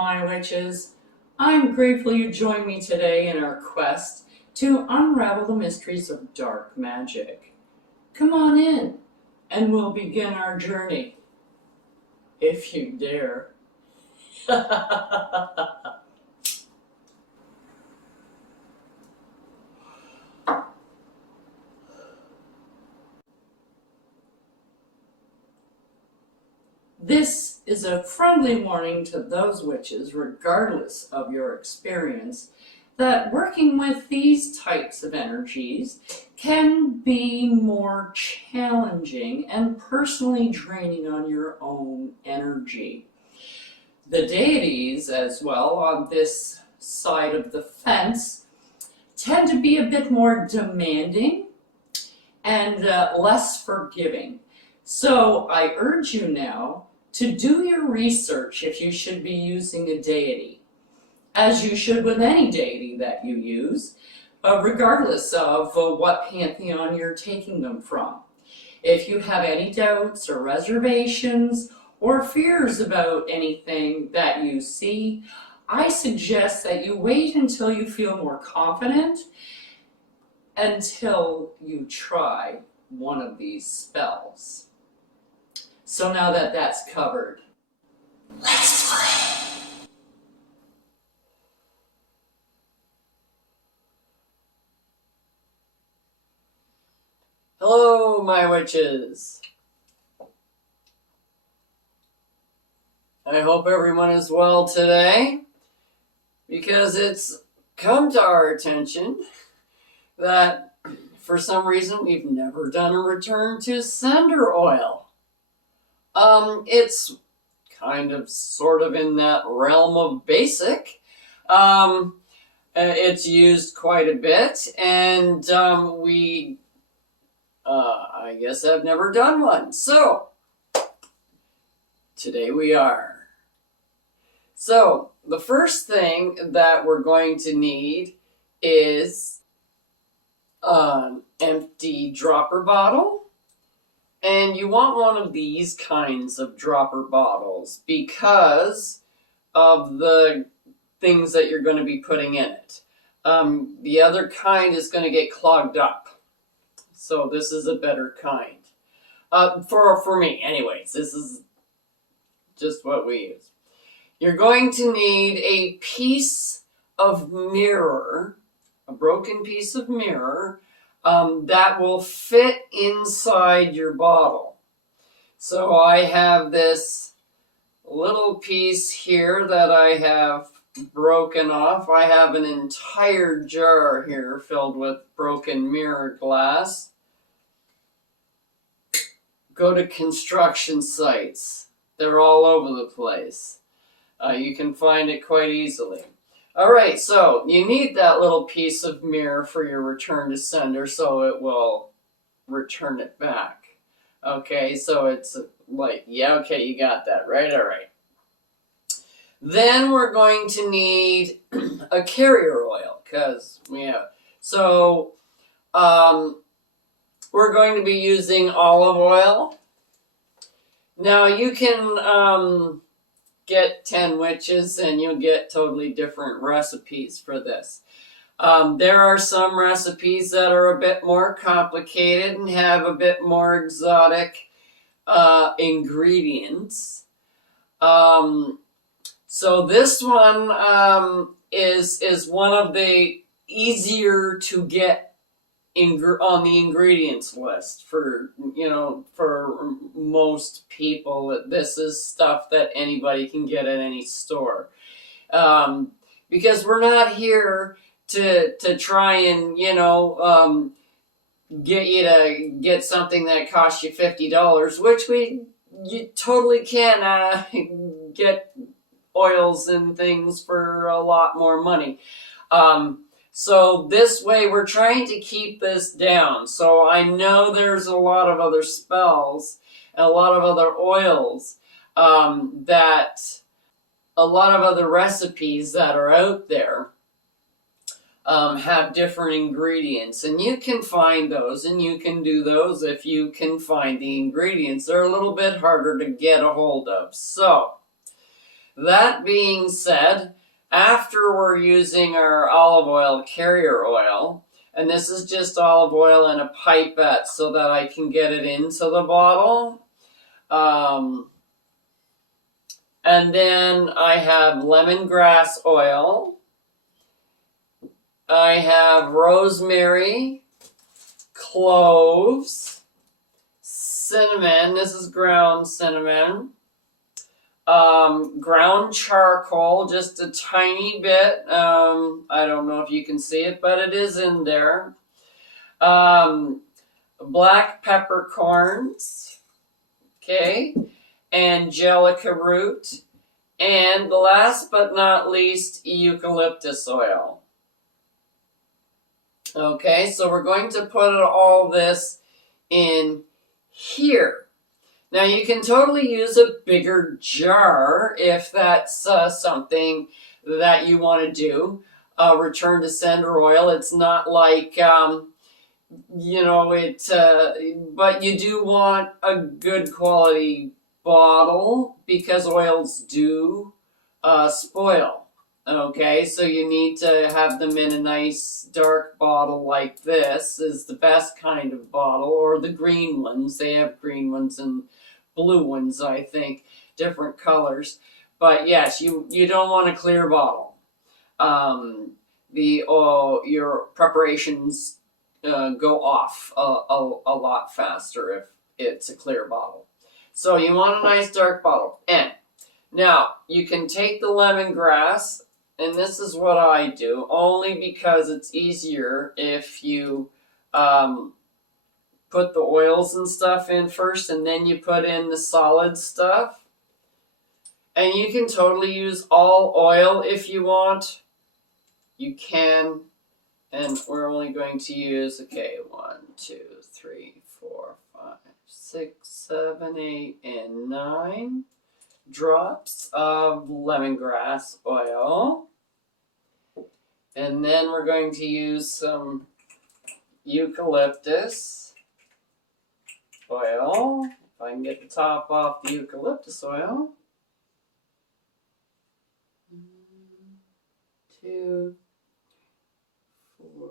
my witches. I'm grateful you joined me today in our quest to unravel the mysteries of dark magic. Come on in, and we'll begin our journey, if you dare. This is a friendly warning to those witches, regardless of your experience, that working with these types of energies can be more challenging and personally draining on your own energy. The deities, as well, on this side of the fence, tend to be a bit more demanding and less forgiving. So I urge you now to do your research if you should be using a deity, as you should with any deity that you use, regardless of what pantheon you're taking them from. If you have any doubts or reservations or fears about anything that you see, I suggest that you wait until you feel more confident until you try one of these spells. So now that that's covered, let's play. Hello, my witches. I hope everyone is well today, because it's come to our attention that for some reason we've never done a return to sender oil. It's kind of sort of in that realm of basic. It's used quite a bit, and I guess I've never done one. So today we are. So the first thing that we're going to need is an empty dropper bottle. And you want one of these kinds of dropper bottles because of the things that you're going to be putting in it. The other kind is going to get clogged up. So this is a better kind. For me, anyways, this is just what we use. You're going to need a piece of mirror, a broken piece of mirror, that will fit inside your bottle. So I have this little piece here that I have broken off. I have an entire jar here filled with broken mirror glass. Go to construction sites. They're all over the place. You can find it quite easily. All right, so you need that little piece of mirror for your return to sender so it will return it back. Okay, so it's like, yeah, okay, you got that, right? All right. Then we're going to need a carrier oil, because we have, so we're going to be using olive oil. Now you can get 10 witches and you'll get totally different recipes for this. There are some recipes that are a bit more complicated and have a bit more exotic ingredients. So this one is one of the easier to get on the ingredients list for most people. This is stuff that anybody can get at any store, because we're not here to try and get you to get something that costs you $50, which you totally can get oils and things for a lot more money. So this way we're trying to keep this down. So I know there's a lot of other spells and a lot of other oils, that a lot of other recipes that are out there have different ingredients, and you can find those and you can do those if you can find the ingredients. They're a little bit harder to get a hold of. So That being said, after we're using our olive oil carrier oil, and this is just olive oil in a pipette so that I can get it into the bottle. And then I have lemongrass oil. I have rosemary, cloves, cinnamon. This is ground cinnamon. Ground charcoal, just a tiny bit. I don't know if you can see it, but it is in there. Black peppercorns, okay, angelica root, and last but not least, eucalyptus oil. Okay, so we're going to put all this in here. Now you can totally use a bigger jar if that's something that you want to do. Return to sender oil. It's not like, but you do want a good quality bottle because oils do spoil. Okay, so you need to have them in a nice dark bottle like this is the best kind of bottle, or the green ones. They have green ones and blue ones, I think, different colors. But yes, you don't want a clear bottle. Your preparations go off a lot faster if it's a clear bottle. So you want a nice dark bottle. And now you can take the lemongrass, and this is what I do, only because it's easier if you put the oils and stuff in first, and then you put in the solid stuff. And you can totally use all oil if you want. You can. And we're only going to use, 1, 2, 3, 4, 5, 6, 7, 8, and 9 drops of lemongrass oil. And then we're going to use some eucalyptus oil. If I can get the top off the eucalyptus oil. 1, 2, 4,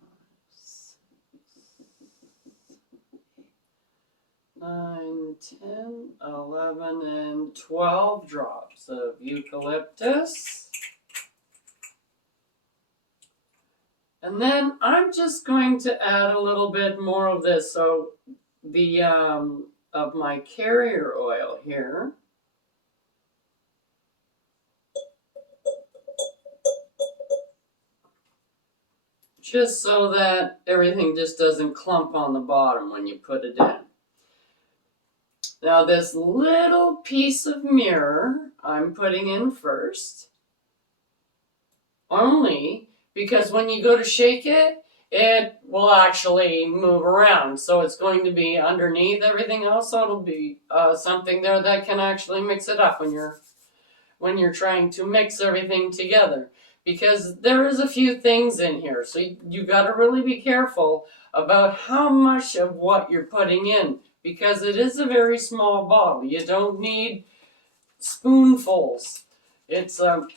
5, 6, 9, 10, 11, and 12 drops of eucalyptus. And then I'm just going to add a little bit more of this. So the of my carrier oil here. Just so that everything just doesn't clump on the bottom when you put it in. Now this little piece of mirror I'm putting in first. Only because when you go to shake it, it will actually move around. So it's going to be underneath everything else. So it'll be something there that can actually mix it up when you're trying to mix everything together. Because there is a few things in here. So you got to really be careful about how much of what you're putting in. Because it is a very small bottle. You don't need spoonfuls. It's a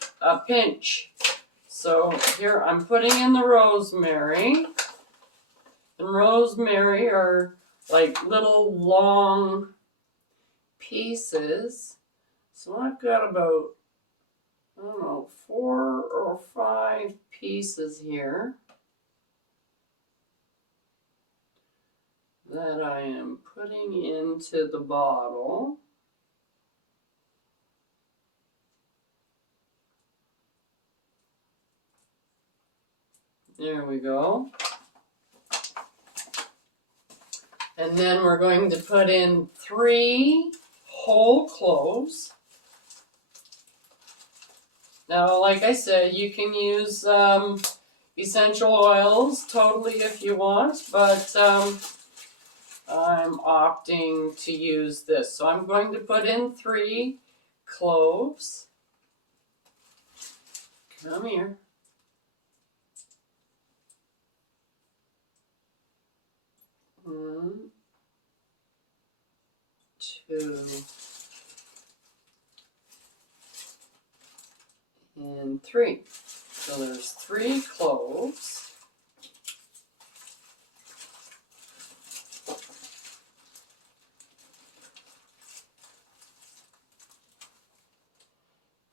pinch. So here I'm putting in the rosemary. And rosemary are like little long pieces. So I've got about, 4 or 5 pieces here that I am putting into the bottle. There we go. And then we're going to put in 3 whole cloves. Now, like I said, you can use essential oils totally if you want, but I'm opting to use this. So I'm going to put in 3 cloves. Come here. 1, 2, and 3. So there's 3 cloves.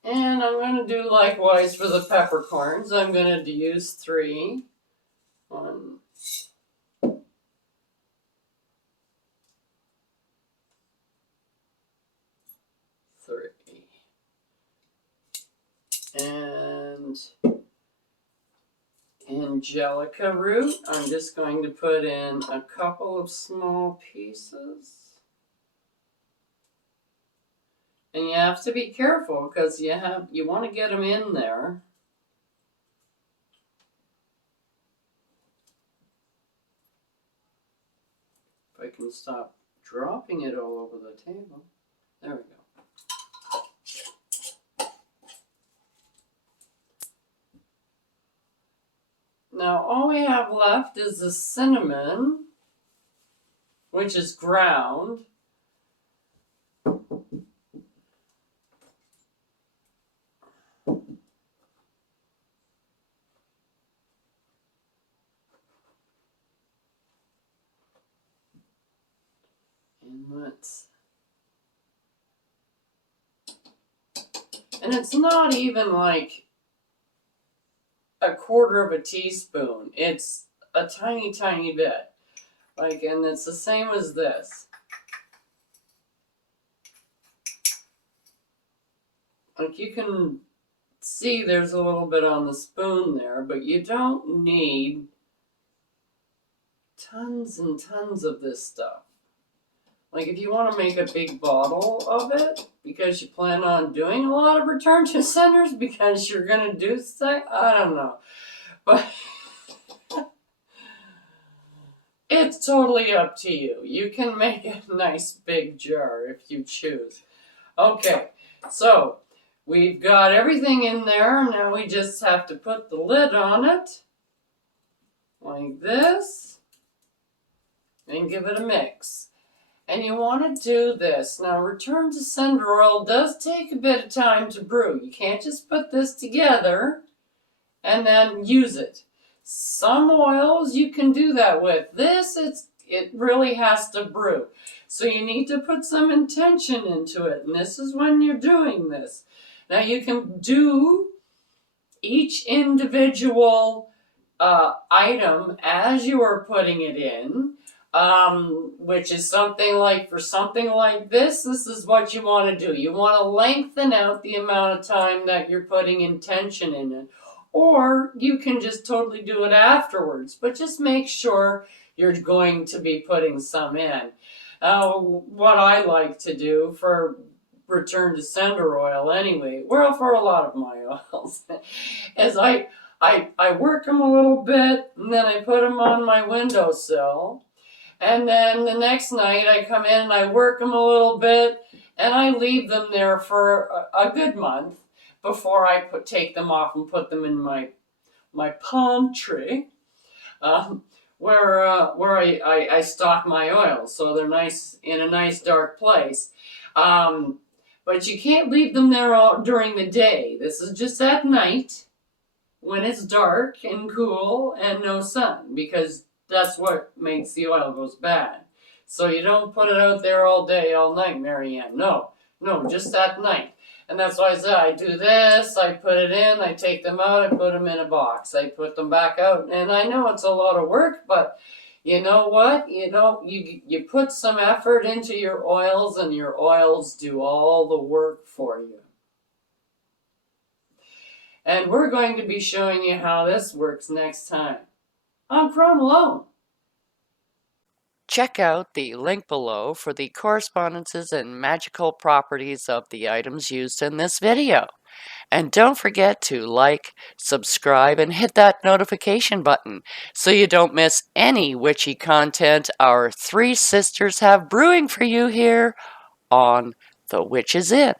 And I'm going to do likewise for the peppercorns. I'm going to use 3. 1, 3. And angelica root, I'm just going to put in a couple of small pieces. And you have to be careful because you want to get them in there. If I can stop dropping it all over the table. There we go. Now all we have left is the cinnamon, which is ground. And it's not even like a quarter of a teaspoon. It's a tiny, tiny bit. And it's the same as this. You can see there's a little bit on the spoon there, but you don't need tons and tons of this stuff. If you want to make a big bottle of it, because you plan on doing a lot of return to senders, because you're going to do stuff, I don't know. But it's totally up to you. You can make a nice big jar if you choose. Okay, so we've got everything in there. Now we just have to put the lid on it, like this, and give it a mix. And you want to do this. Now, return to sender oil does take a bit of time to brew. You can't just put this together and then use it. Some oils you can do that with. This, it really has to brew. So you need to put some intention into it. And this is when you're doing this. Now, you can do each individual item as you are putting it in. Which is something like, for something like this is what you want to do. You want to lengthen out the amount of time that you're putting intention in it. Or you can just totally do it afterwards, but just make sure you're going to be putting some in. What I like to do for return to sender oil anyway, well, for a lot of my oils, is I work them a little bit, and then I put them on my windowsill. And then the next night I come in and I work them a little bit, and I leave them there for a good month before I take them off and put them in my pantry, where I stock my oils, so they're nice in a nice dark place. But you can't leave them there all during the day. This is just at night when it's dark and cool and no sun, because that's what makes the oil goes bad. So you don't put it out there all day, all night, Marianne. No, just at night. And that's why I said I do this, I put it in, I take them out, I put them in a box. I put them back out. And I know it's a lot of work, but you know what? You put some effort into your oils, and your oils do all the work for you. And we're going to be showing you how this works next time on Chrome Alone. Check out the link below for the correspondences and magical properties of the items used in this video. And don't forget to like, subscribe, and hit that notification button so you don't miss any witchy content our 3 sisters have brewing for you here on The Witch's Inn.